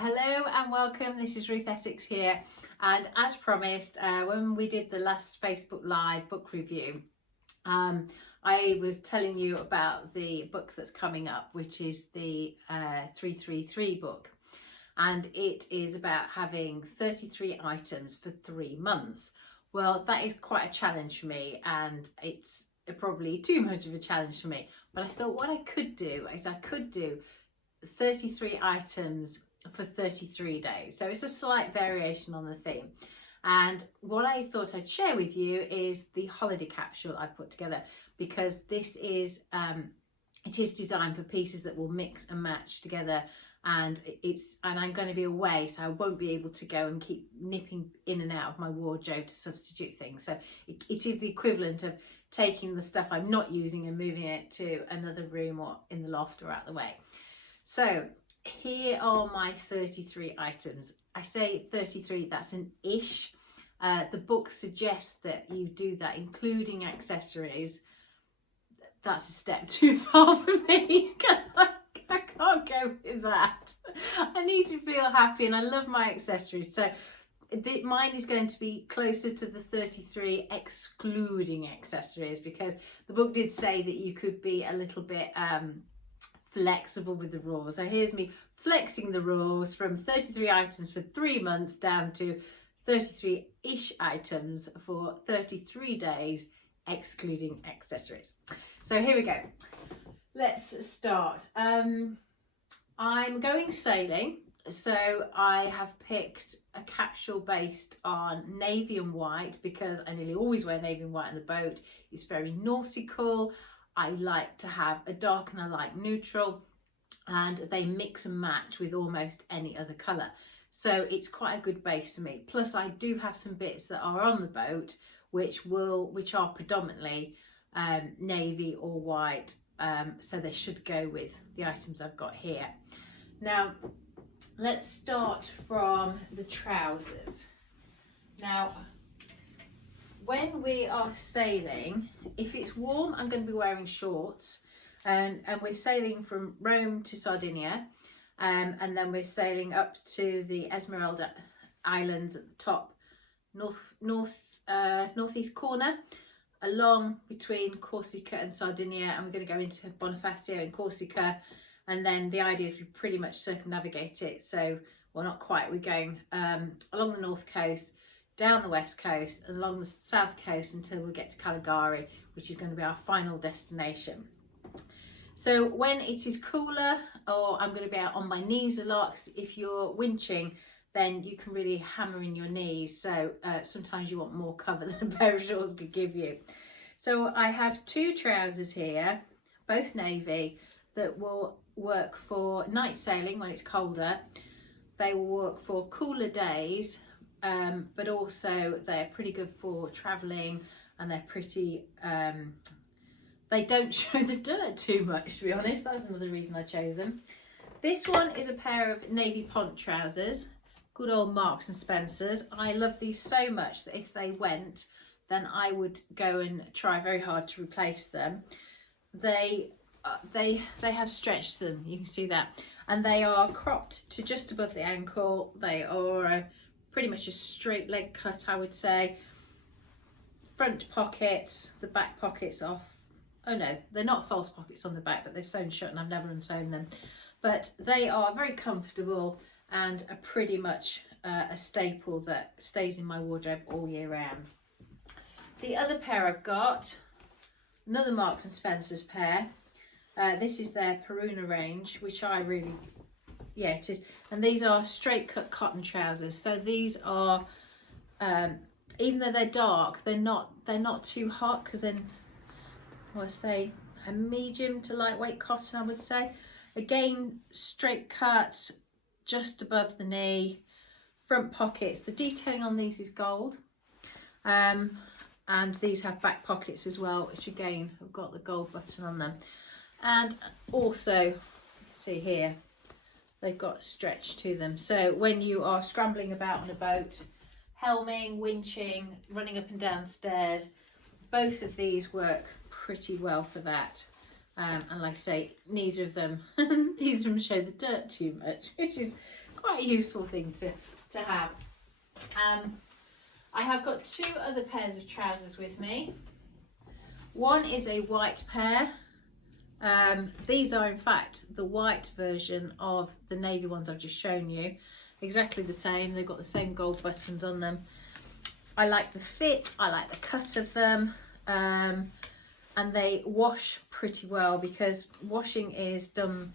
Hello and welcome, this is Ruth Essex here, and as promised, when we did the last Facebook Live book review, I was telling you about the book that's coming up, which is the 333 book, and it is about having 33 items for 3 months. Well, that is quite a challenge for me, and it's probably too much of a challenge for me, but I thought what I could do is I could do 33 items for 33 days. So it's a slight variation on the theme. And what I thought I'd share with you is the holiday capsule I put together, because this is it is designed for pieces that will mix and match together, and I'm going to be away, so I won't be able to go and keep nipping in and out of my wardrobe to substitute things. So it is the equivalent of taking the stuff I'm not using and moving it to another room or in the loft or out the way. So here are my 33 items. I say 33, that's an ish. The book suggests that you do that including accessories. That's a step too far for me, because I can't go with that. I need to feel happy, and I love my accessories. So mine is going to be closer to the 33 excluding accessories, because the book did say that you could be a little bit flexible with the rules. So here's me flexing the rules from 33 items for 3 months down to 33-ish items for 33 days excluding accessories. So here we go. Let's start. I'm going sailing, so I have picked a capsule based on navy and white, because I nearly always wear navy and white on the boat. It's very nautical. I like to have a dark and a light neutral, and they mix and match with almost any other colour. So it's quite a good base for me. Plus I do have some bits that are on the boat which are predominantly navy or white, so they should go with the items I've got here. Now let's start from the trousers. Now, when we are sailing, if it's warm, I'm going to be wearing shorts, and we're sailing from Rome to Sardinia, and then we're sailing up to the Esmeralda Islands at the top, northeast corner, along between Corsica and Sardinia, and we're going to go into Bonifacio in Corsica, and then the idea is we pretty much circumnavigate it. So, well, not quite, we're going along the north coast, down the west coast, and along the south coast until we get to Caligari, which is going to be our final destination. So when it is cooler, or I'm going to be out on my knees a lot, 'cause if you're winching, then you can really hammer in your knees. So sometimes you want more cover than a pair of shorts could give you. So I have 2 trousers here, both navy, that will work for night sailing when it's colder. They will work for cooler days, but also they're pretty good for travelling, and they're pretty they don't show the dirt too much, to be honest. That's another reason I chose them. This one is a pair of navy pont trousers, good old Marks and Spencer's. I love these so much that if they went, then I would go and try very hard to replace them. They have stretched them, you can see that, and they are cropped to just above the ankle. They are pretty much a straight leg cut, I would say. Front pockets, the back pockets off. Oh no, they're not false pockets on the back, but they're sewn shut, and I've never unsewn them. But they are very comfortable and are pretty much a staple that stays in my wardrobe all year round. The other pair I've got, another Marks and Spencer's pair. This is their Peruna range, which I really, yeah, it is. And these are straight cut cotton trousers. So these are, even though they're dark, they're not too hot, because then I would say a medium to lightweight cotton, I would say. Again, straight cut, just above the knee, front pockets. The detailing on these is gold, and these have back pockets as well, which again have got the gold button on them. And also, see here, they've got stretch to them. So when you are scrambling about on a boat, helming, winching, running up and down stairs, both of these work pretty well for that. And like I say, neither of them show the dirt too much, which is quite a useful thing to have. I have got two other pairs of trousers with me. One is a white pair. These are in fact the white version of the navy ones I've just shown you. Exactly the same, they've got the same gold buttons on them. I like the fit, I like the cut of them, and they wash pretty well because washing is done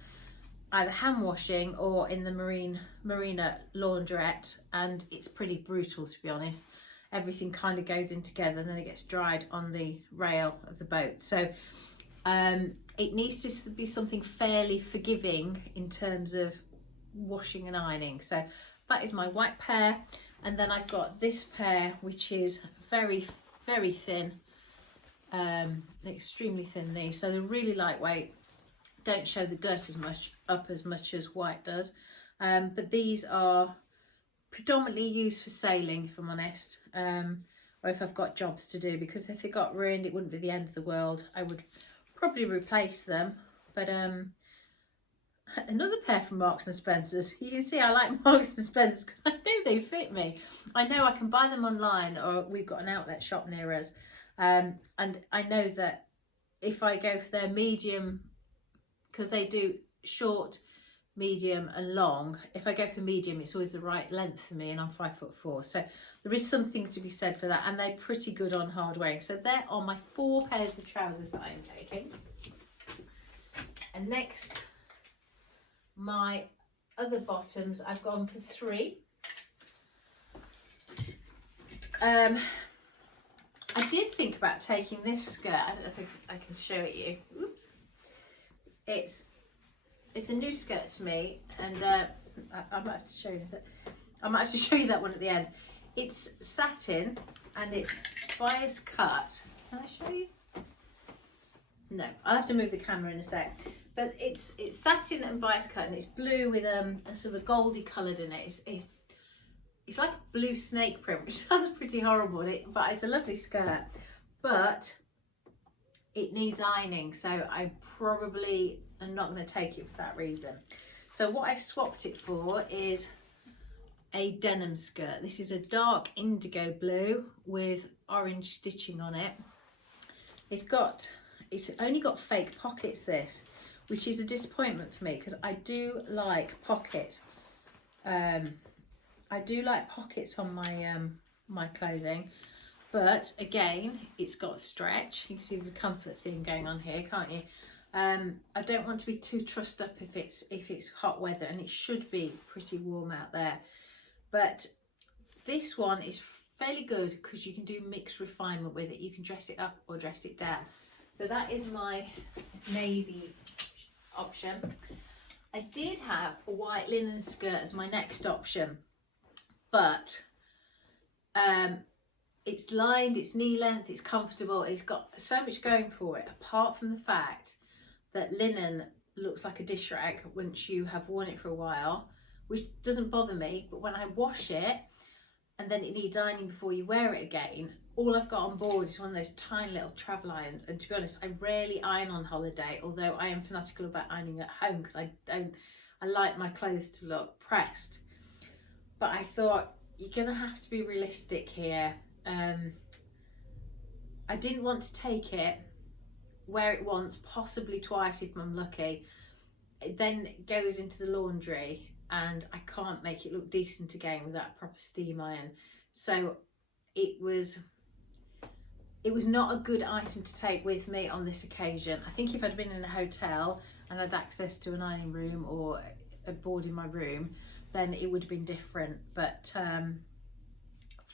either hand washing or in the marina laundrette, and it's pretty brutal, to be honest. Everything kind of goes in together and then it gets dried on the rail of the boat. So it needs to be something fairly forgiving in terms of washing and ironing. So that is my white pair, and then I've got this pair which is very, very thin, extremely thin these, so they're really lightweight, don't show the dirt as much as white does, but these are predominantly used for sailing, if I'm honest, or if I've got jobs to do, because if they got ruined it wouldn't be the end of the world. I would probably replace them. But another pair from Marks and Spencer's. You can see I like Marks and Spencer's because I know they fit me. I know I can buy them online, or we've got an outlet shop near us, and I know that if I go for their medium, because they do short, medium and long, if I go for medium it's always the right length for me, and I'm 5'4", so there is something to be said for that, and they're pretty good on hard wearing. So there are my 4 pairs of trousers that I am taking. And next, my other bottoms, I've gone for 3. I did think about taking this skirt. I don't know if I can show it you. Oops. It's a new skirt to me, and I might have to show you that. I might have to show you that one at the end. It's satin and it's bias cut. Can I show you? No, I'll have to move the camera in a sec. But it's satin and bias cut, and it's blue with a sort of a goldy coloured in it. It's like a blue snake print, which sounds pretty horrible, but it's a lovely skirt. But it needs ironing, so I probably am not going to take it for that reason. So what I've swapped it for is a denim skirt. This is a dark indigo blue with orange stitching on it. It's only got fake pockets, this, which is a disappointment for me because I do like pockets. I do like pockets on my my clothing, but again, it's got stretch. You can see there's a comfort thing going on here, can't you? I don't want to be too trussed up if it's hot weather, and it should be pretty warm out there. But this one is fairly good because you can do mixed refinement with it. You can dress it up or dress it down. So that is my navy option. I did have a white linen skirt as my next option, but it's lined, it's knee length, it's comfortable, it's got so much going for it, apart from the fact that linen looks like a dish rag once you have worn it for a while, which doesn't bother me. But when I wash it and then it needs ironing before you wear it again, all I've got on board is one of those tiny little travel irons. And to be honest, I rarely iron on holiday, although I am fanatical about ironing at home because I like my clothes to look pressed. But I thought, you're gonna have to be realistic here. I didn't want to take it, wear it once, possibly twice if I'm lucky. It then goes into the laundry and I can't make it look decent again without a proper steam iron. So it was not a good item to take with me on this occasion. I think if I'd been in a hotel and had access to an ironing room or a board in my room, then it would have been different. But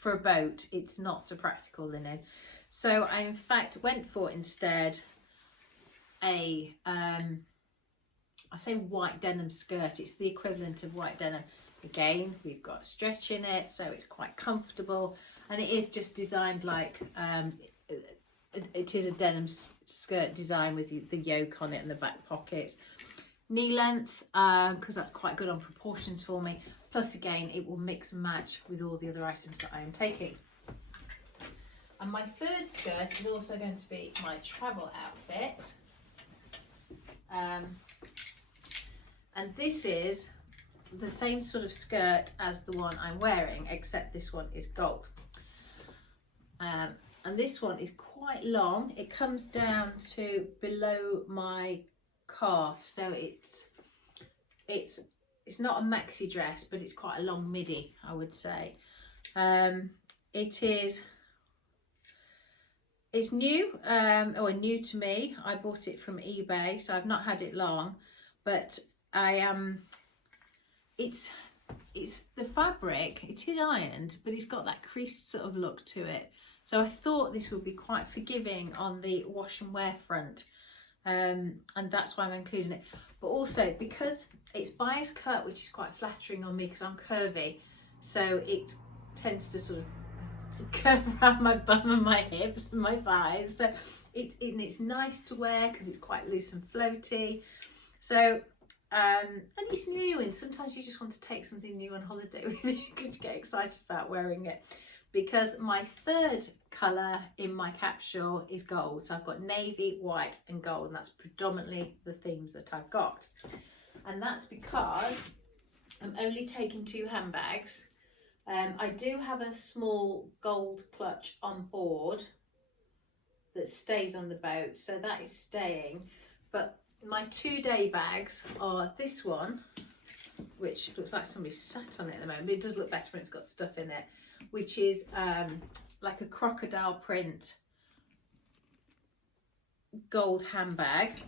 for a boat, it's not so practical, linen. So I in fact went for instead a I say white denim skirt. It's the equivalent of white denim. Again, we've got stretch in it, so it's quite comfortable, and it is just designed like it is a denim skirt design with the yoke on it and the back pockets. Knee length, because that's quite good on proportions for me. Plus, again, it will mix and match with all the other items that I am taking. And my third skirt is also going to be my travel outfit. And this is the same sort of skirt as the one I'm wearing, except this one is gold. And this one is quite long. It comes down to below my calf, so it's not a maxi dress, but it's quite a long midi, I would say. It's new, or new to me. I bought it from eBay, so I've not had it long, but it's the fabric, it is ironed, but it's got that creased sort of look to it. So I thought this would be quite forgiving on the wash and wear front, and that's why I'm including it. But also because it's bias cut, which is quite flattering on me because I'm curvy, so it tends to sort of curve around my bum and my hips and my thighs. So it's nice to wear because it's quite loose and floaty. So and it's new, and sometimes you just want to take something new on holiday with you because you get excited about wearing it. Because my third colour in my capsule is gold, so I've got navy, white and gold, and that's predominantly the themes that I've got. And that's because I'm only taking 2 handbags. I do have a small gold clutch on board that stays on the boat, so that is staying. But my 2-day bags are this one, which looks like somebody sat on it at the moment, but it does look better when it's got stuff in it, which is like a crocodile print gold handbag.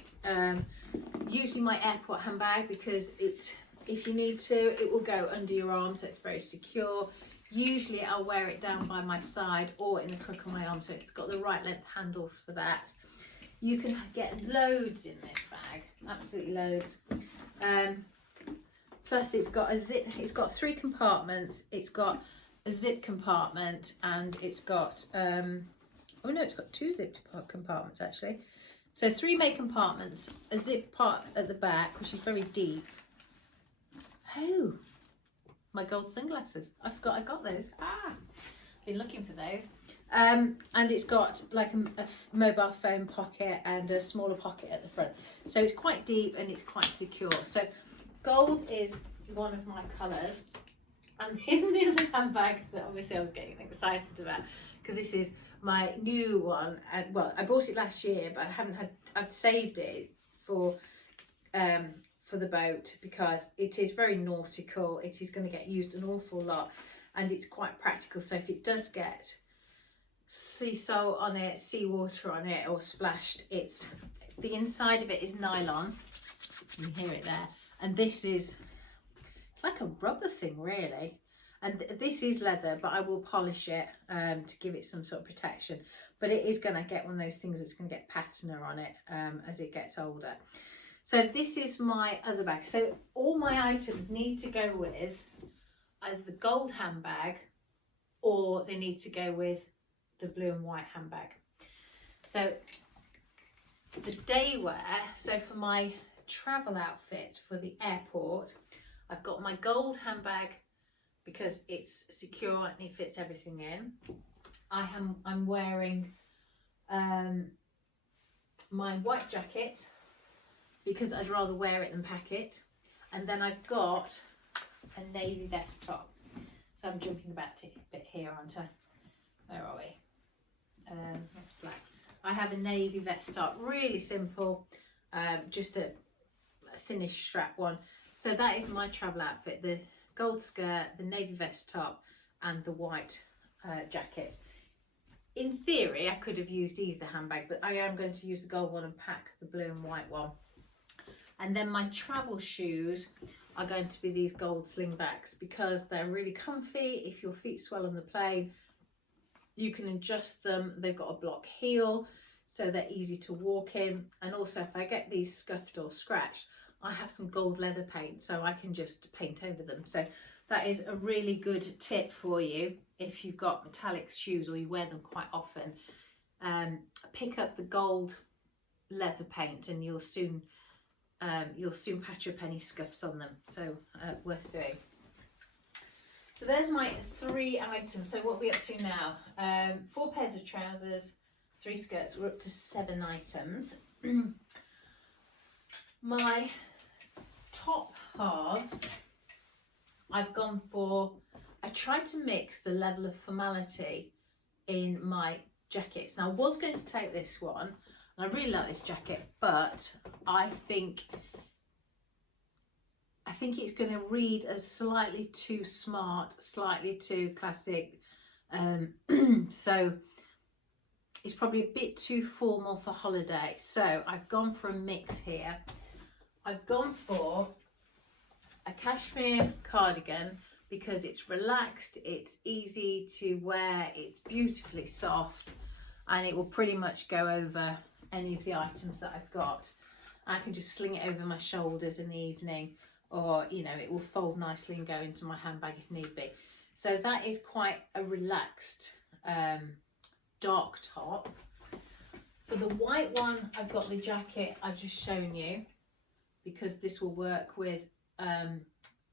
Usually my airport handbag, because if you need to, it will go under your arm, so it's very secure. Usually I'll wear it down by my side or in the crook of my arm, so it's got the right length handles for that. You can get loads in this bag, absolutely loads. Plus it's got a zip, it's got 3 compartments, it's got a zip compartment, and it's got oh no, it's got 2 zip compartments actually. So 3 main compartments, a zip part at the back, which is very deep. Oh, my gold sunglasses, I forgot I got those. Been looking for those. And it's got like a mobile phone pocket and a smaller pocket at the front, so it's quite deep and it's quite secure. So gold is one of my colours. And in the other handbag that obviously I was getting excited about, because this is my new one, and well, I bought it last year, but I've saved it for the boat because it is very nautical. It is going to get used an awful lot, and it's quite practical. So if it does get sea salt on it, seawater on it, or splashed, the inside of it is nylon. You can hear it there, and this is like a rubber thing really, and this is leather, but I will polish it to give it some sort of protection. But it is going to get one of those things that's going to get patina on it as it gets older. So this is my other bag. So all my items need to go with either the gold handbag, or they need to go with the blue and white handbag. So the day wear, so for my travel outfit for the airport, I've got my gold handbag because it's secure and it fits everything in. I'm wearing my white jacket because I'd rather wear it than pack it. And then I've got a navy vest top. So I'm jumping about a bit here, aren't I? Where are we? That's black. I have a navy vest top, really simple, just a thinnish strap one. So that is my travel outfit: the gold skirt, the navy vest top, and the white jacket. In theory, I could have used either handbag, but I am going to use the gold one and pack the blue and white one. And then my travel shoes are going to be these gold slingbacks because they're really comfy. If your feet swell on the plane, you can adjust them. They've got a block heel, so they're easy to walk in. And also, if I get these scuffed or scratched, I have some gold leather paint, so I can just paint over them. So that is a really good tip for you if you've got metallic shoes or you wear them quite often. Pick up the gold leather paint and you'll soon patch up any scuffs on them. So worth doing. So there's my 3 items. So what are we up to now? 4 pairs of trousers, 3 skirts. We're up to 7 items. My top halves I've gone for, I tried to mix the level of formality in my jackets. Now I was going to take this one, and I really like this jacket, but I think it's going to read as slightly too smart, slightly too classic. So it's probably a bit too formal for holiday. So I've gone for a mix here. I've gone for a cashmere cardigan because it's relaxed, it's easy to wear, it's beautifully soft, and it will pretty much go over any of the items that I've got. I can just sling it over my shoulders in the evening, or you know, it will fold nicely and go into my handbag if need be. So that is quite a relaxed dark top. For the white one, I've got the jacket I've just shown you, because this will work with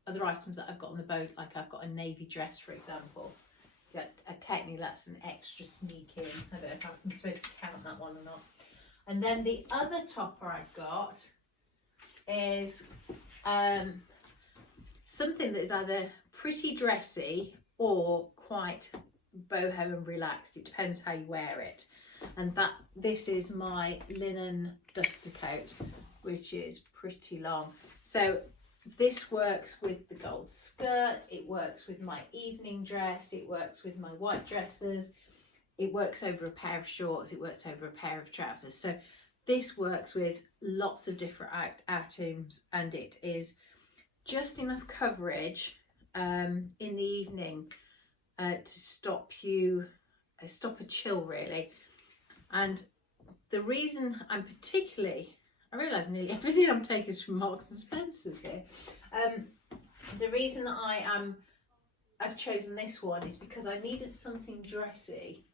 other items that I've got on the boat. Like I've got a navy dress, for example. Yeah, technically that's an extra sneak in. I don't know if I'm supposed to count that one or not. And then the other topper I've got is something that is either pretty dressy or quite boho and relaxed. It depends how you wear it. And this is my linen duster coat, which is pretty long. So this works with the gold skirt, it works with my evening dress, it works with my white dresses, it works over a pair of shorts, it works over a pair of trousers. So this works with lots of different items, and it is just enough coverage in the evening to stop a chill really. And the reason I'm particularly, I realise nearly everything I'm taking is from Marks and Spencer's here. The reason I've chosen this one is because I needed something dressy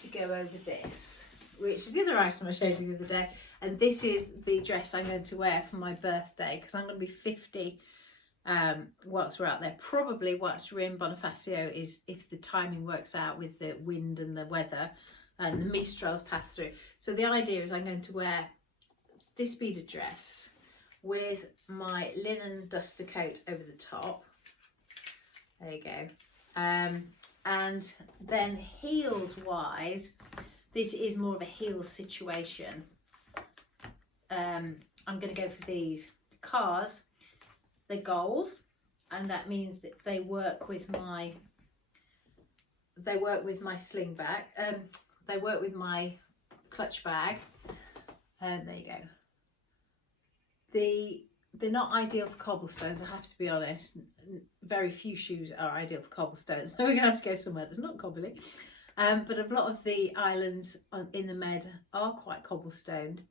to go over this, which is the other item I showed you the other day. And this is the dress I'm going to wear for my birthday, because I'm going to be 50 whilst we're out there. Probably whilst we're in Bonifacio, is if the timing works out with the wind and the weather and the mistrals pass through. So the idea is I'm going to wear this beaded dress with my linen duster coat over the top. There you go. And then heels wise, this is more of a heel situation. I'm going to go for these because they're gold, and that means that they work with my sling bag. They work with my clutch bag. There you go. They're not ideal for cobblestones, I have to be honest. Very few shoes are ideal for cobblestones, so we're going to have to go somewhere that's not cobbly. But a lot of the islands in the Med are quite cobblestoned.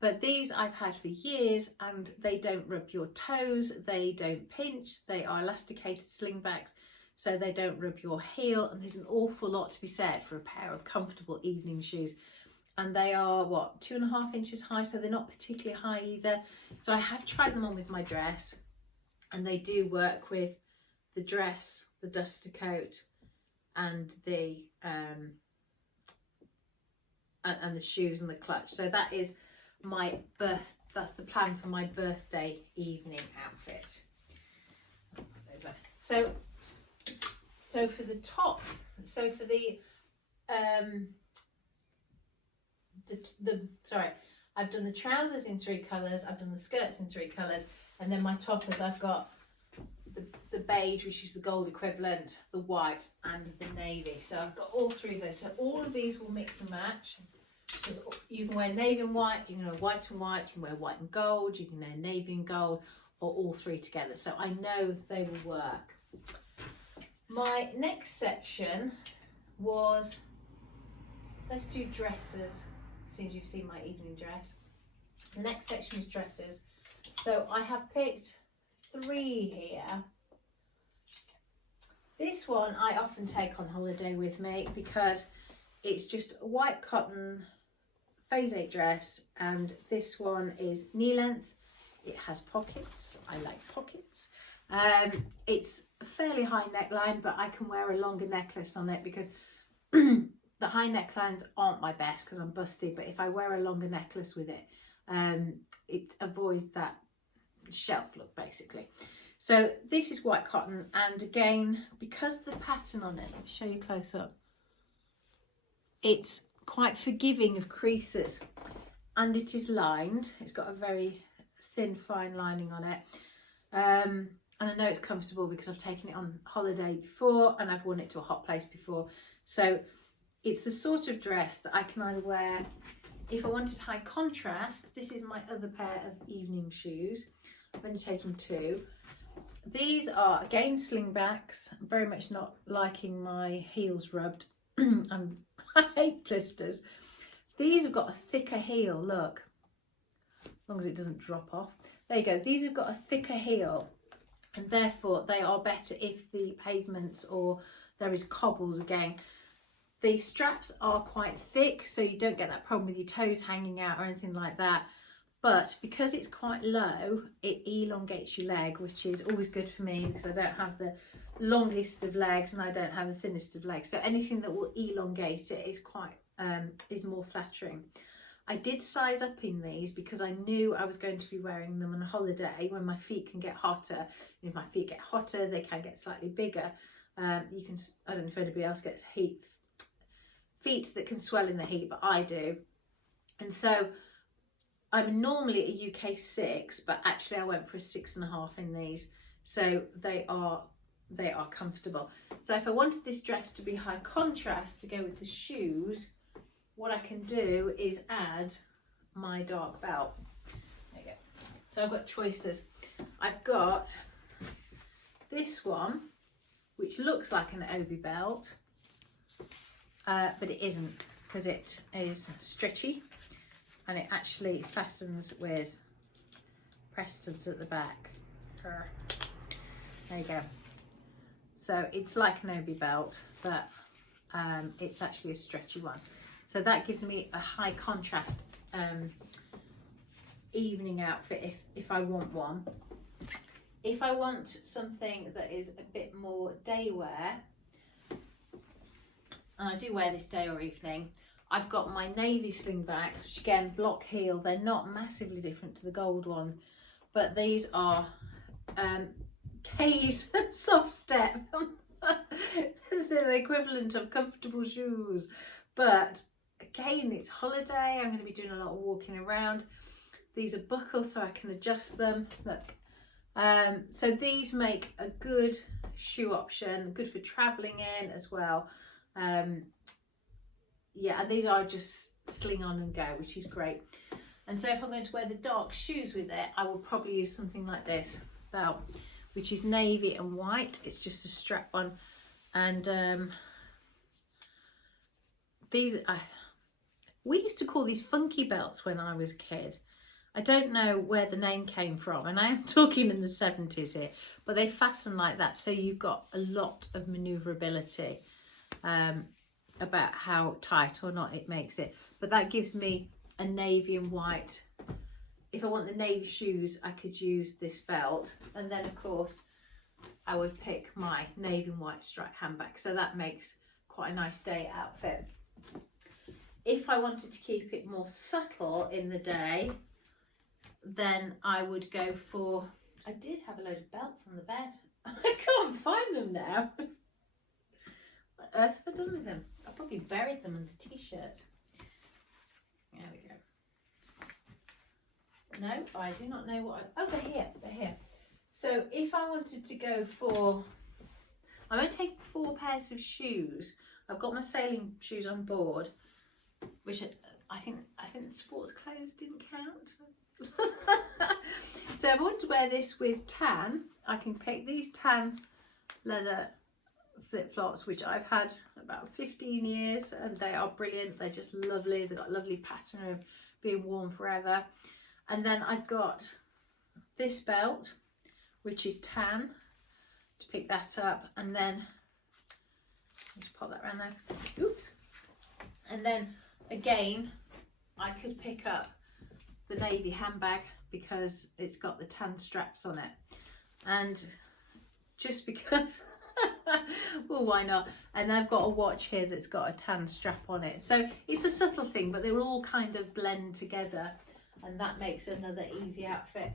But these I've had for years, and they don't rub your toes, they don't pinch, they are elasticated slingbacks, so they don't rub your heel, and there's an awful lot to be said for a pair of comfortable evening shoes. And they are, what, 2.5 inches high, so they're not particularly high either. So I have tried them on with my dress, and they do work with the dress, the duster coat, and the shoes and the clutch. So that is that's the plan for my birthday evening outfit. So for the tops, so for sorry, I've done the trousers in 3 colours, I've done the skirts in 3 colours, and then my toppers I've got the beige, which is the gold equivalent, the white, and the navy. So I've got all 3 of those. So all of these will mix and match. Because you can wear navy and white, you can wear white and white, you can wear white and gold, you can wear navy and gold, or all 3 together. So I know they will work. My next section was, let's do dresses, since you've seen my evening dress. The next section is dresses. So I have picked 3 here. This one I often take on holiday with me because it's just a white cotton phase 8 dress, and this one is knee length. It has pockets. I like pockets. It's a fairly high neckline, but I can wear a longer necklace on it because the high necklines aren't my best because I'm busty, but if I wear a longer necklace with it, it avoids that shelf look basically. So this is white cotton, and again, because of the pattern on it, let me show you close up, it's quite forgiving of creases, and it is lined. It's got a very thin fine lining on it, and I know it's comfortable because I've taken it on holiday before and I've worn it to a hot place before. So it's the sort of dress that I can either wear if I wanted high contrast. This is my other pair of evening shoes. I'm only taking 2. These are again slingbacks. I'm very much not liking my heels rubbed. I hate blisters. These have got a thicker heel, look, as long as it doesn't drop off. There you go. These have got a thicker heel, and therefore they are better if the pavements or there is cobbles again. The straps are quite thick, so you don't get that problem with your toes hanging out or anything like that. But because it's quite low, it elongates your leg, which is always good for me because I don't have the longest of legs and I don't have the thinnest of legs. So anything that will elongate it is quite is more flattering. I did size up in these because I knew I was going to be wearing them on holiday when my feet can get hotter. And if my feet get hotter, they can get slightly bigger. You can, I don't know if anybody else gets feet that can swell in the heat, but I do. And so I'm normally a UK 6, but actually I went for a 6.5 in these. So they are comfortable. So if I wanted this dress to be high contrast to go with the shoes, what I can do is add my dark belt. There you go. So I've got choices. I've got this one, which looks like an obi belt, but it isn't, because it is stretchy and it actually fastens with Prestons at the back. There you go. So it's like an obi belt, but it's actually a stretchy one. So that gives me a high contrast evening outfit if I want one. If I want something that is a bit more day wear, and I do wear this day or evening, I've got my navy slingbacks, which again, block heel. They're not massively different to the gold one, but these are K's soft step. They're the equivalent of comfortable shoes, but again, it's holiday. I'm going to be doing a lot of walking around. These are buckles, so I can adjust them. Look, so these make a good shoe option, good for traveling in as well. Yeah, and these are just sling on and go, which is great. And so if I'm going to wear the dark shoes with it, I will probably use something like this belt, which is navy and white. It's just a strap one, and these we used to call these funky belts when I was a kid. I don't know where the name came from, and I am talking in the 70s here, but they fasten like that, so you've got a lot of manoeuvrability about how tight or not it makes it. But that gives me a navy and white. If I want the navy shoes, I could use this belt, and then of course I would pick my navy and white striped handbag, so that makes quite a nice day outfit. If I wanted to keep it more subtle in the day, then I would go for, I did have a load of belts on the bed. I can't find them now. What on earth have I done with them? I probably buried them under t-shirt. There we go. No, I do not know what oh, they're here, they're here. So if I wanted to go for, I'm going to take 4 pairs of shoes. I've got my sailing shoes on board, which I think the sports clothes didn't count. So if I want to wear this with tan, I can pick these tan leather flip-flops, which I've had about 15 years, and they are brilliant. They're just lovely. They've got a lovely pattern of being worn forever. And then I've got this belt, which is tan, to pick that up, and then just pop that around there. Oops. And then again, I could pick up the navy handbag because it's got the tan straps on it, and just because well, why not? And I've got a watch here that's got a tan strap on it, so it's a subtle thing, but they will all kind of blend together, and that makes another easy outfit.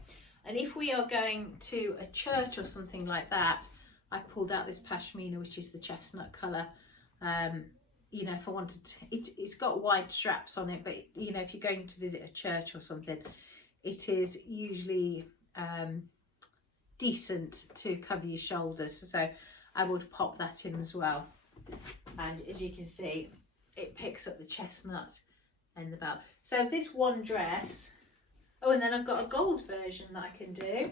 And if we are going to a church or something like that, I've pulled out this pashmina, which is the chestnut colour. You know, if I wanted to, it's got wide straps on it, but you know, if you're going to visit a church or something, it is usually decent to cover your shoulders. So I would pop that in as well. And as you can see, it picks up the chestnut and the belt. So this one dress, oh, and then I've got a gold version that I can do.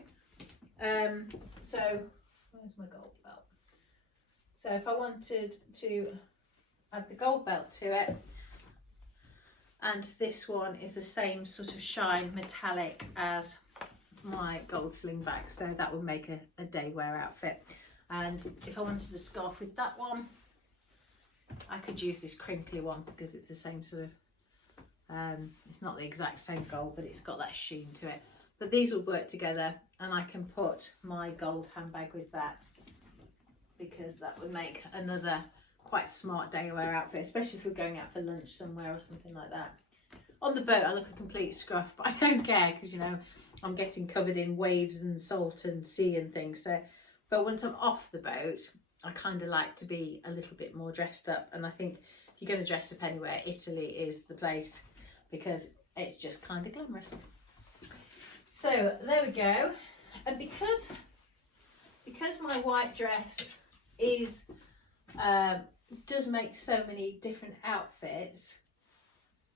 So where's my gold belt? So if I wanted to add the gold belt to it, and this one is the same sort of shine metallic as my gold slingback, so that would make a day wear outfit. And if I wanted a scarf with that one, I could use this crinkly one because it's the same sort of it's not the exact same gold, but it's got that sheen to it. But these would work together, and I can put my gold handbag with that, because that would make another quite smart day wear outfit, especially if we're going out for lunch somewhere or something like that. On the boat I look a complete scruff, but I don't care, because you know, I'm getting covered in waves and salt and sea and things. So but once I'm off the boat, I kind of like to be a little bit more dressed up, and I think if you're going to dress up anywhere, Italy is the place, because it's just kind of glamorous. So there we go. And because my white dress is does make so many different outfits,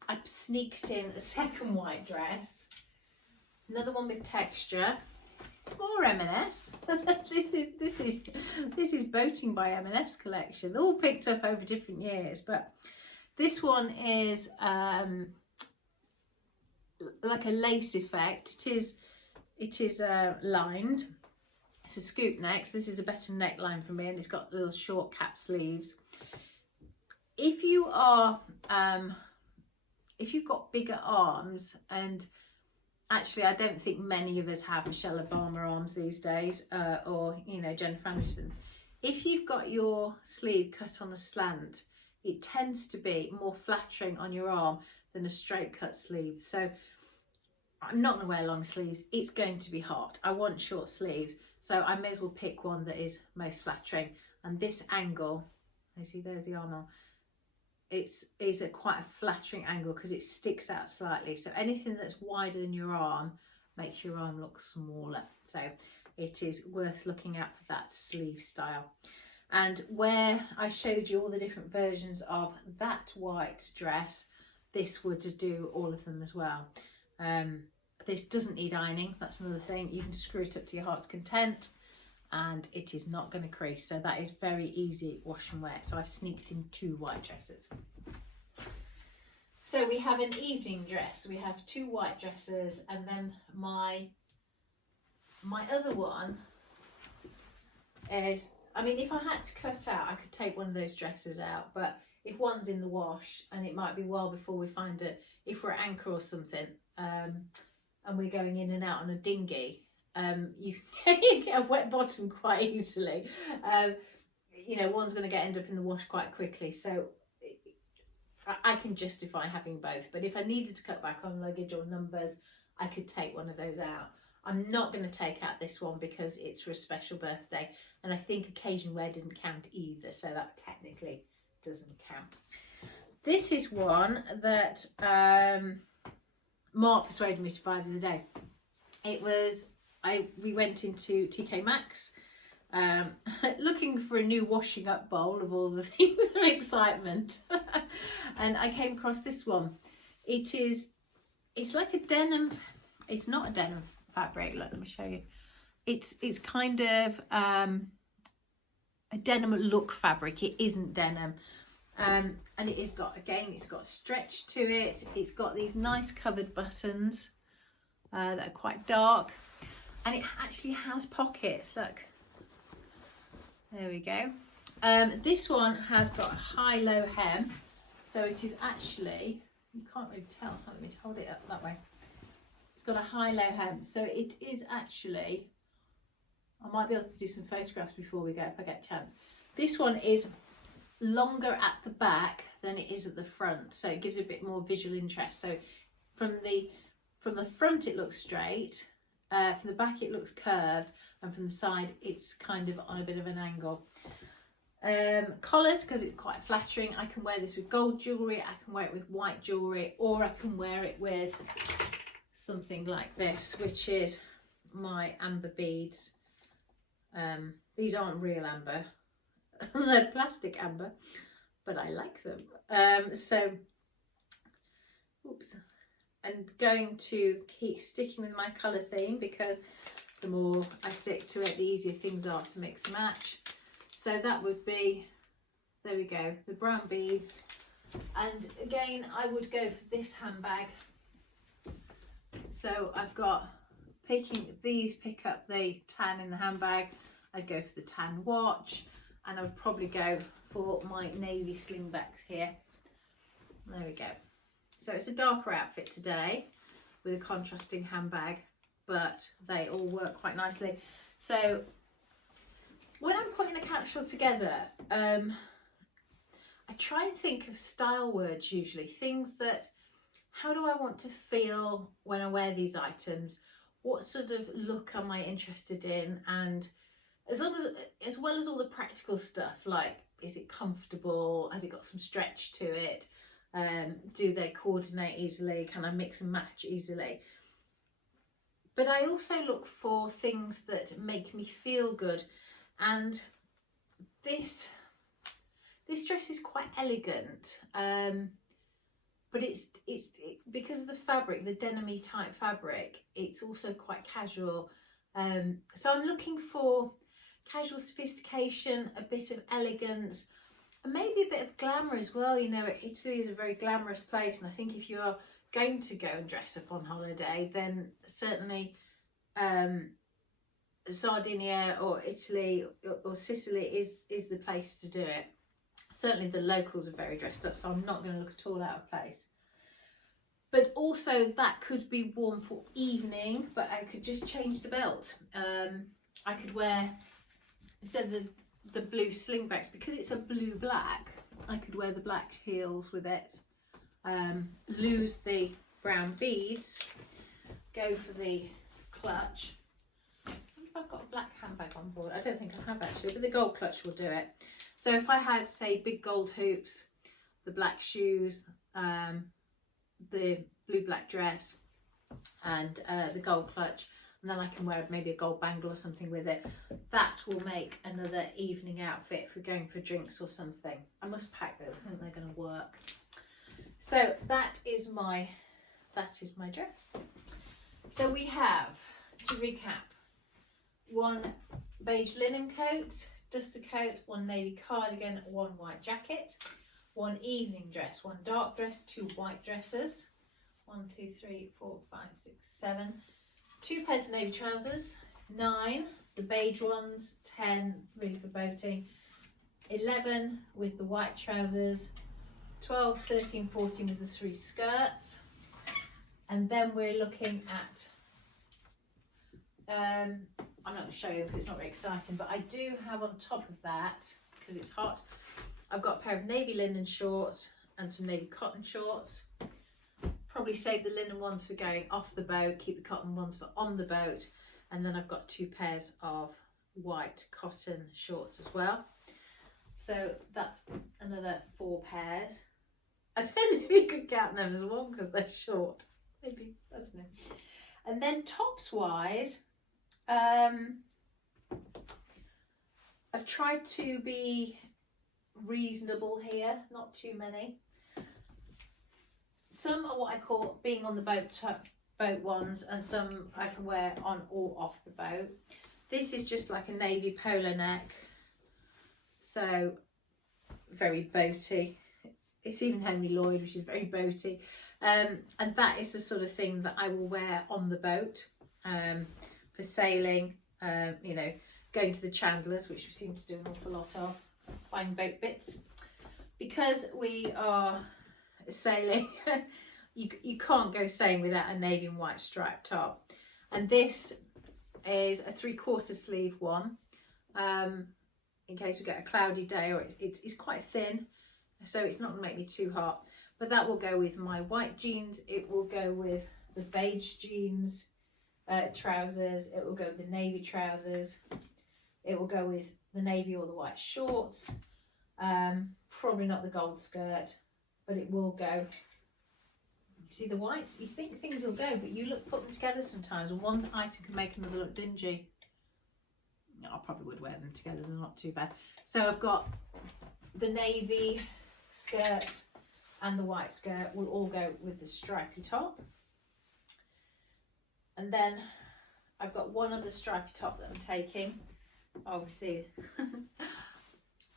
I sneaked in a second white dress, another one with texture, more M&S. this is Boating by M&S collection. They're all picked up over different years, but this one is like a lace effect. It is lined. It's a scoop neck, so this is a better neckline for me, and it's got little short cap sleeves. If you are if you've got bigger arms, and actually I don't think many of us have Michelle Obama arms these days, or you know, Jennifer Aniston, if you've got your sleeve cut on a slant, it tends to be more flattering on your arm than a straight cut sleeve. So I'm not going to wear long sleeves, it's going to be hot. I want short sleeves, so I may as well pick one that is most flattering. And this angle, you see there's the arm, it's a quite a flattering angle because it sticks out slightly. So anything that's wider than your arm makes your arm look smaller. So it is worth looking out for that sleeve style. And where I showed you all the different versions of that white dress, this would do all of them as well. This doesn't need ironing, that's another thing. You can screw it up to your heart's content and it is not going to crease, so that is very easy wash and wear. So I've sneaked in two white dresses. So we have an evening dress, we have two white dresses, and then my other one is, I mean, if I had to cut out, I could take one of those dresses out, but if one's in the wash, and it might be a while before we find it, if we're at anchor or something, and we're going in and out on a dinghy, you get a wet bottom quite easily. You know, one's going to end up in the wash quite quickly, so I can justify having both. But if I needed to cut back on luggage or numbers, I could take one of those out. I'm not going to take out this one because it's for a special birthday, and I think occasion wear didn't count either, so that technically doesn't count. This is one that Mark persuaded me to buy the other day. It was, we went into TK Maxx looking for a new washing up bowl of all the things of excitement, and I came across this one. It's like a denim, it's not a denim fabric, let me show you. It's kind of a denim look fabric, it isn't denim. And it has got, again, it's got stretch to it, it's got these nice covered buttons that are quite dark, and it actually has pockets, look, there we go. This one has got a high-low hem, so it is actually, you can't really tell, let me hold it up that way, it's got a high-low hem, so it is actually, I might be able to do some photographs before we go if I get a chance. This one is longer at the back than it is at the front, so it gives a bit more visual interest. So from the front it looks straight, from the back it looks curved, and from the side it's kind of on a bit of an angle. Collars, because it's quite flattering. I can wear this with gold jewellery, I can wear it with white jewellery, or I can wear it with something like this, which is my amber beads. These aren't real amber, they're plastic amber, but I like them. So, oops, and going to keep sticking with my colour theme, because the more I stick to it, the easier things are to mix and match. So that would be, there we go, the brown beads. And again, I would go for this handbag. So I've got, pick up the tan in the handbag. I'd go for the tan watch, and I'd probably go for my navy slingbacks here. There we go. So it's a darker outfit today with a contrasting handbag, but they all work quite nicely. So when I'm putting the capsule together, I try and think of style words usually, things that, how do I want to feel when I wear these items? What sort of look am I interested in? And as well as all the practical stuff, like, is it comfortable? Has it got some stretch to it? Do they coordinate easily? Can I mix and match easily? But I also look for things that make me feel good. And this dress is quite elegant, but it's because of the fabric, the denim-y type fabric, it's also quite casual. So I'm looking for casual sophistication, a bit of elegance, and maybe a bit of glamour as well. You know, Italy is a very glamorous place, and I think if you're going to go and dress up on holiday, then certainly Sardinia or Italy or Sicily is the place to do it. Certainly the locals are very dressed up, so I'm not going to look at all out of place. But also that could be worn for evening, but I could just change the belt. I could wear, instead of the blue slingbacks, because it's a blue black, I could wear the black heels with it, lose the brown beads, go for the clutch. I've got a black handbag on board. I don't think I have actually, but the gold clutch will do it. So if I had, say, big gold hoops, the black shoes, the blue black dress, and the gold clutch, and then I can wear maybe a gold bangle or something with it, that will make another evening outfit for going for drinks or something. I must pack them. I think they're going to work. So that is my dress. So we have, to recap, one beige linen coat, duster coat, one navy cardigan, one white jacket, one evening dress, one dark dress, two white dresses, 1, 2, 3, 4, 5, 6, 7, 2 pairs of navy trousers, 9, the beige ones, 10 really for boating, 11 with the white trousers, 12, 13, 14 with the 3 skirts, and then we're looking at I'm not going to show you because it's not very exciting, but I do have on top of that, because it's hot, I've got a pair of navy linen shorts and some navy cotton shorts. Probably save the linen ones for going off the boat, keep the cotton ones for on the boat, and then I've got 2 pairs of white cotton shorts as well. So that's another 4 pairs. I don't know if you could count them as one because they're short. Maybe, I don't know. And then tops wise, I've tried to be reasonable here, not too many. Some are what I call being on the boat ones, and some I can wear on or off the boat. This is just like a navy polo neck, so very boaty. It's even Henry Lloyd, which is very boaty, and that is the sort of thing that I will wear on the boat for sailing, you know, going to the chandlers, which we seem to do an awful lot of, buying boat bits. Because we are sailing, you can't go sailing without a navy and white striped top, and this is a 3/4 sleeve one, in case we get a cloudy day, or it's quite thin, so it's not going to make me too hot. But that will go with my white jeans, it will go with the beige jeans, trousers. It will go with the navy trousers. It will go with the navy or the white shorts. Probably not the gold skirt, but it will go. You see the whites? You think things will go, but you put them together sometimes, and one item can make another look dingy. I probably would wear them together, they're not too bad. So I've got the navy skirt and the white skirt will all go with the stripy top. And then I've got one other stripy top that I'm taking. Obviously,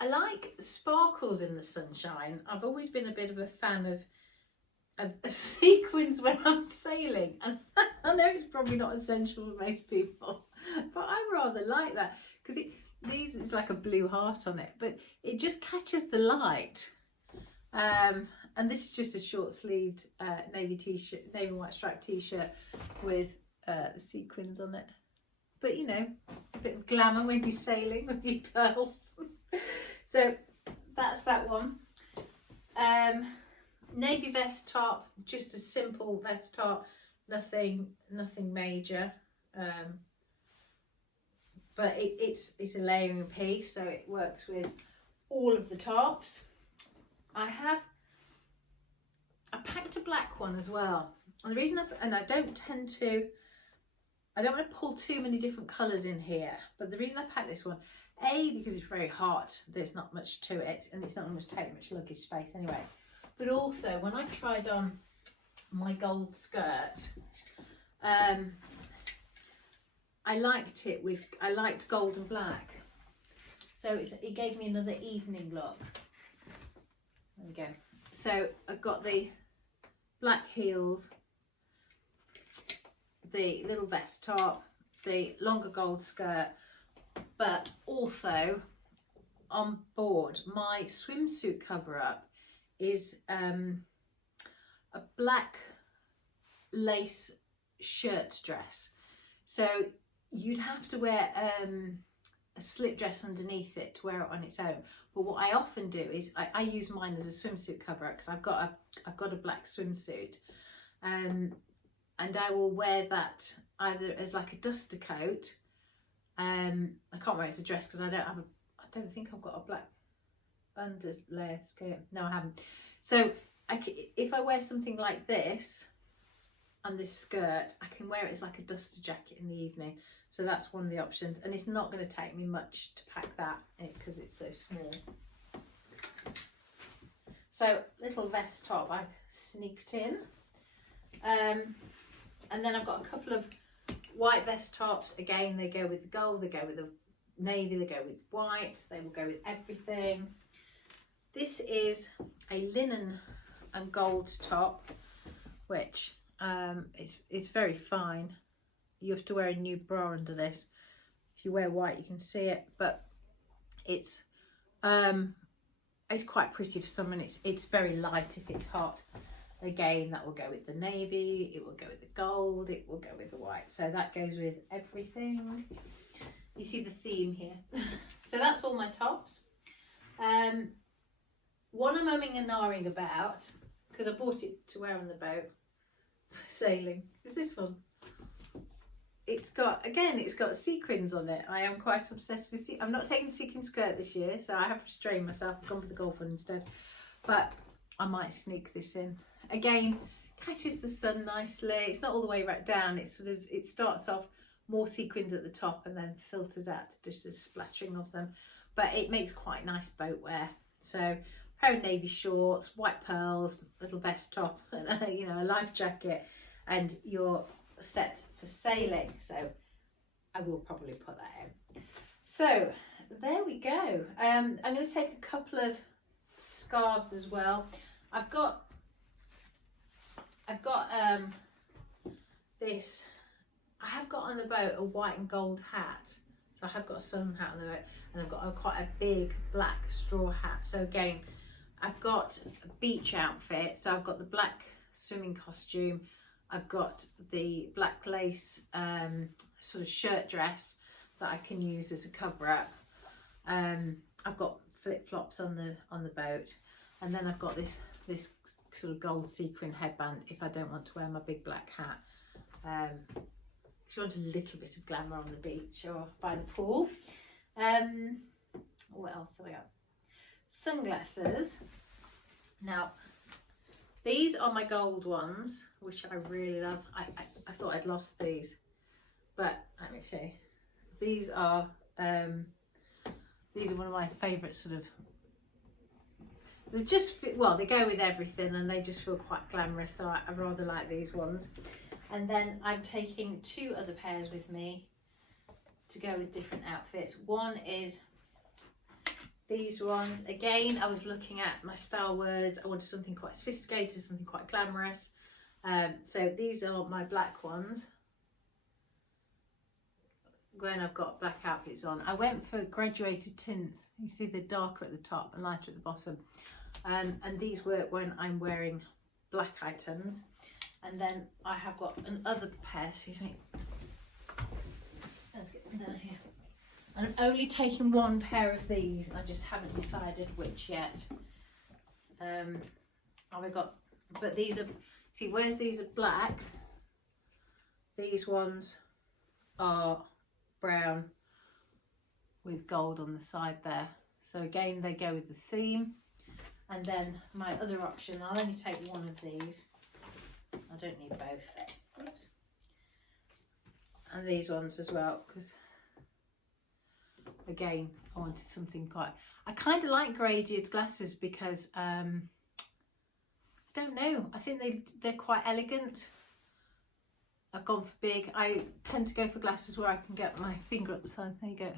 I like sparkles in the sunshine. I've always been a bit of a fan of sequins when I'm sailing, and I know it's probably not essential for most people, but I rather like that because it's like a blue heart on it, but it just catches the light. And this is just a short sleeved navy t-shirt, navy white striped t-shirt with the sequins on it, but you know, a bit of glamour when you're sailing with your pearls. So that's that one. Navy vest top, just a simple vest top, nothing major, but it's a layering piece, so it works with all of the tops. I packed a black one as well, and the reason I don't want to pull too many different colours in here, but the reason I packed this one, A, because it's very hot, there's not much to it, and it's not going to take much luggage space anyway. But also, when I tried on my gold skirt, I liked gold and black. So it gave me another evening look. There we go. So I've got the black heels, the little vest top, the longer gold skirt, but also on board, my swimsuit cover-up is a black lace shirt dress. So you'd have to wear a slip dress underneath it to wear it on its own. But what I often do is I use mine as a swimsuit cover because I've got a black swimsuit, and I will wear that either as like a duster coat. I can't wear it as a dress because I don't think I've got a black under layer skirt. No, I haven't. So if I wear something like this and this skirt, I can wear it as like a duster jacket in the evening. So that's one of the options, and it's not going to take me much to pack that because it's so small. So little vest top I've sneaked in, and then I've got a couple of white vest tops. Again, they go with the gold, they go with the navy, they go with white, they will go with everything. This is a linen and gold top, which is very fine. You have to wear a new bra under this. If you wear white, you can see it, but it's quite pretty for some, and it's very light if it's hot. Again, that will go with the navy, it will go with the gold, it will go with the white. So that goes with everything. You see the theme here. So that's all my tops. One I'm umming and ahhing about, because I bought it to wear on the boat for sailing, is this one. It's got sequins on it. I am quite obsessed with I'm not taking the sequin skirt this year, so I have restrained myself. I've gone for the gold one instead, but I might sneak this in. Again, catches the sun nicely. It's not all the way right down. It starts off more sequins at the top and then filters out to just a splattering of them, but it makes quite nice boat wear. So pair of navy shorts, white pearls, little vest top, and a life jacket, and you're set for sailing. So I will probably put that in. So there we go. I'm going to take a couple of scarves as well. I've got this. I have got on the boat a white and gold hat. So I have got a sun hat on the boat, and I've got quite a big black straw hat. So again, I've got a beach outfit. So I've got the black swimming costume. I've got the black lace sort of shirt dress that I can use as a cover up. I've got flip flops on the boat, and then I've got this sort of gold sequin headband if I don't want to wear my big black hat. if you want a little bit of glamour on the beach or by the pool. What else have we got? Sunglasses. Now, these are my gold ones, which I really love. I thought I'd lost these, but let me show you. These are one of my favourite sort of. They just fit, well, they go with everything and they just feel quite glamorous, so I rather like these ones. And then I'm taking 2 other pairs with me to go with different outfits. One is these ones. Again, I was looking at my style words. I wanted something quite sophisticated, something quite glamorous. So these are my black ones. When I've got black outfits on, I went for graduated tints. You see the darker at the top and lighter at the bottom. And these work when I'm wearing black items. And then I have got another pair, excuse me. Let's get them down here. And I'm only taking 1 pair of these. I just haven't decided which yet. I've got, but these are, see, whereas these are black, these ones are brown with gold on the side there. So again, they go with the theme. And then my other option, I'll only take 1 of these. I don't need both. Oops. And these ones as well, because again, I wanted something quite. I kind of like graded glasses because I don't know. I think they're quite elegant. I've gone for big. I tend to go for glasses where I can get my finger up the side. There you go.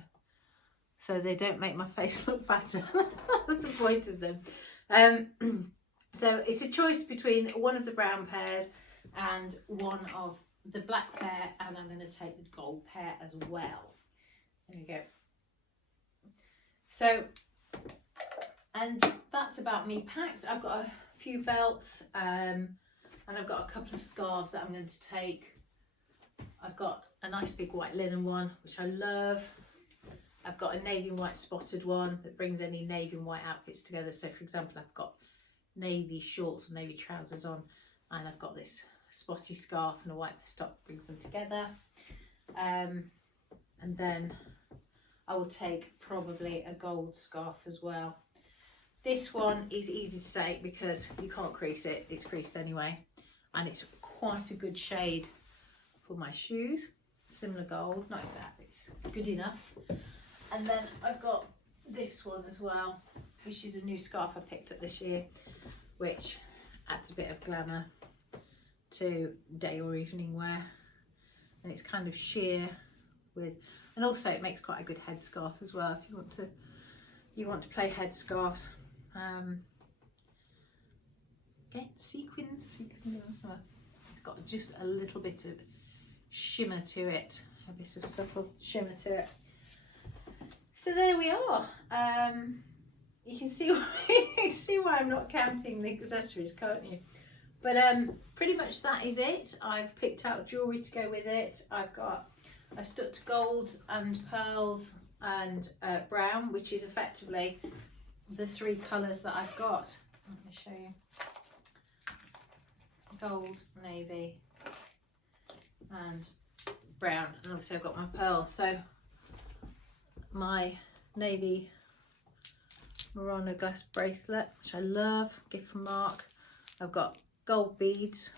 So they don't make my face look fatter. That's the point of them. So it's a choice between 1 of the brown pairs and 1 of the black pair, and I'm going to take the gold pair as well. There we go. So, and that's about me packed. I've got a few belts and I've got a couple of scarves that I'm going to take. I've got a nice big white linen one, which I love. I've got a navy and white spotted one that brings any navy and white outfits together. So for example, I've got navy shorts or navy trousers on, and I've got this spotty scarf and a white vest top that brings them together. And then I will take probably a gold scarf as well. This one is easy to take because you can't crease it, it's creased anyway, and it's quite a good shade for my shoes. Similar gold, not exactly, it's good enough. And then I've got this one as well, which is a new scarf I picked up this year, which adds a bit of glamour to day or evening wear. And it's kind of sheer with, and also it makes quite a good headscarf as well if you want to play headscarves. Again, sequins in the summer. It's got just a little bit of shimmer to it, a bit of subtle shimmer to it. So there we are. You can see why I'm not counting the accessories, can't you? But pretty much that is it. I've picked out jewellery to go with it. I've stuck to golds and pearls and brown, which is effectively the 3 colours that I've got. Let me show you. Gold, navy and brown, and obviously I've got my pearls. So my navy Murano glass bracelet, which I love, gift from Mark. I've got gold beads.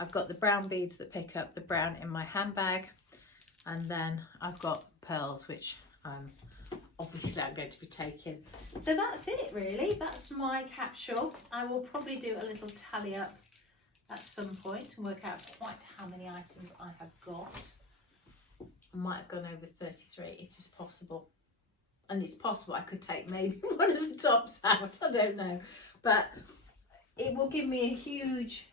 I've got the brown beads that pick up the brown in my handbag, and then I've got pearls, which obviously I'm going to be taking. So that's it really. That's my capsule. I will probably do a little tally up at some point and work out quite how many items I have got. I might have gone over 33. It is possible. And it's possible I could take maybe one of the tops out. I don't know. But it will give me a huge...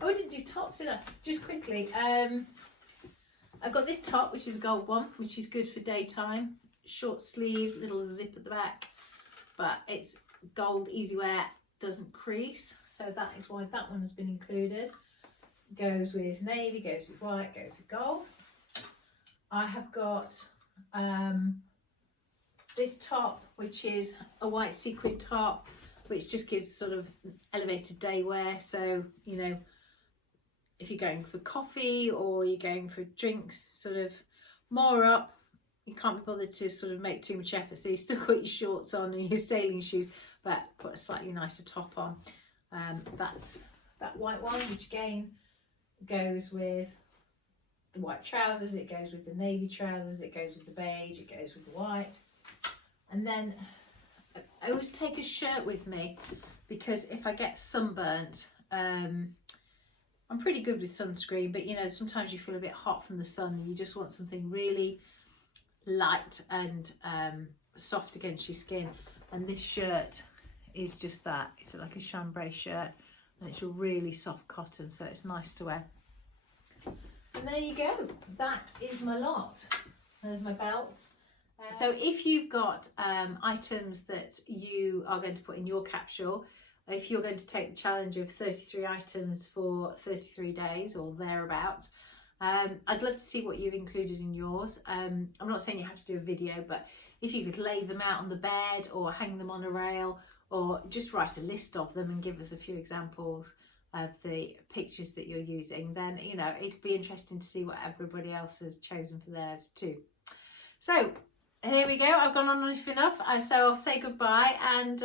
Oh, I didn't do tops, did I? Just quickly. I've got this top, which is a gold one, which is good for daytime. Short sleeve, little zip at the back. But it's gold, easy wear, doesn't crease. So that is why that one has been included. Goes with navy, goes with white, goes with gold. I have got this top, which is a white sequin top, which just gives sort of elevated day wear. So, you know, if you're going for coffee or you're going for drinks, sort of more up, you can't be bothered to sort of make too much effort, so you still got your shorts on and your sailing shoes, but put a slightly nicer top on. That's that white one, which again goes with the white trousers, it goes with the navy trousers, it goes with the beige, it goes with the white. And then I always take a shirt with me, because if I get sunburnt, I'm pretty good with sunscreen, but you know, sometimes you feel a bit hot from the sun and you just want something really light and soft against your skin. And this shirt is just that. It's like a chambray shirt, and it's a really soft cotton, so it's nice to wear. And there you go, that is my lot. There's my belts. So if you've got items that you are going to put in your capsule, if you're going to take the challenge of 33 items for 33 days or thereabouts, I'd love to see what you've included in yours. I'm not saying you have to do a video, but if you could lay them out on the bed or hang them on a rail, or just write a list of them and give us a few examples of the pictures that you're using, then you know, it'd be interesting to see what everybody else has chosen for theirs too. So here we go, I've gone on enough, so I'll say goodbye, and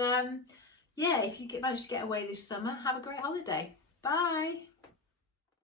yeah, if you manage to get away this summer, have a great holiday. Bye.